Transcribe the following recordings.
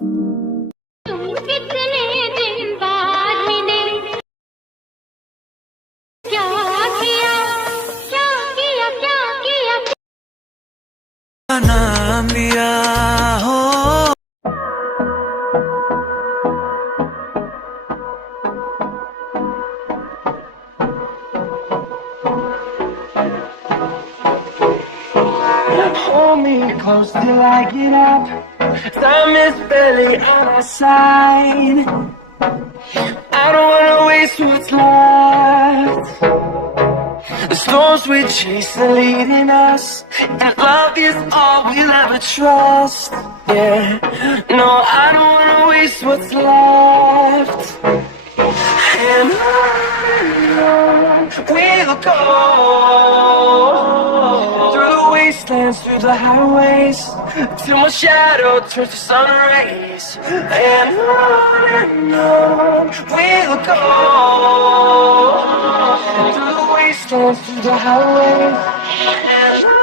तुम कितने दिन बाद मिले, क्या किया क्या किया क्या किया नाम लिया हो। Hold me close till I get up. Time is barely on our side. I don't wanna waste what's left. The storms we chase are leading us, and love is all we'll ever trust. Yeah, no, I don't wanna waste what's left. And on we'll go, through the wastelands, through the highways, till my shadow turns to sun rays. And on we'll go, through the wastelands, through the highways, and on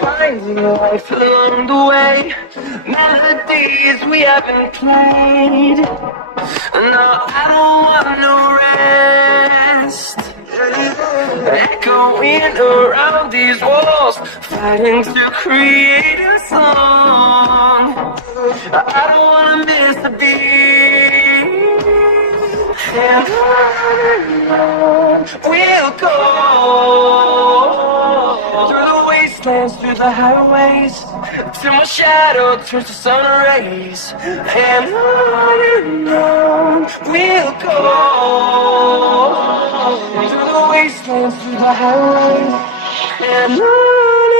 finding life along the way, melodies we haven't played. No, I don't want no rest. Echoing around these walls, fighting to create a song. I don't wanna miss a beat. And on we'll go, through the wastelands, through the highways, till my shadow turns to sun rays. And on we'll go, through the wastelands, through the highways, and on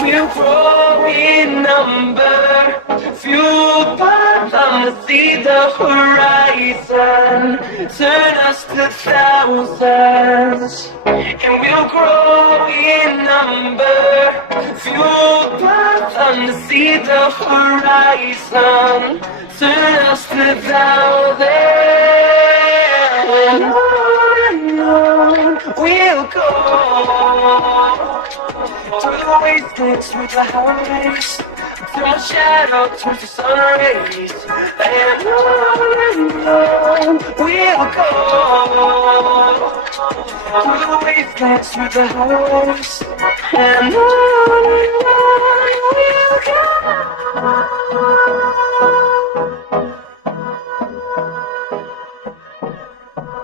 we'll we'll grow in number, fueled by them to see the horizon, turn us to thousands. And we'll grow in number, fueled by them to see the horizon, turn us to thousands. And on we'll go, through the wastelands, through the highways, till my shadow turns to sun rays. And on we'll go, through the wastelands, through the highways, and on we'll go.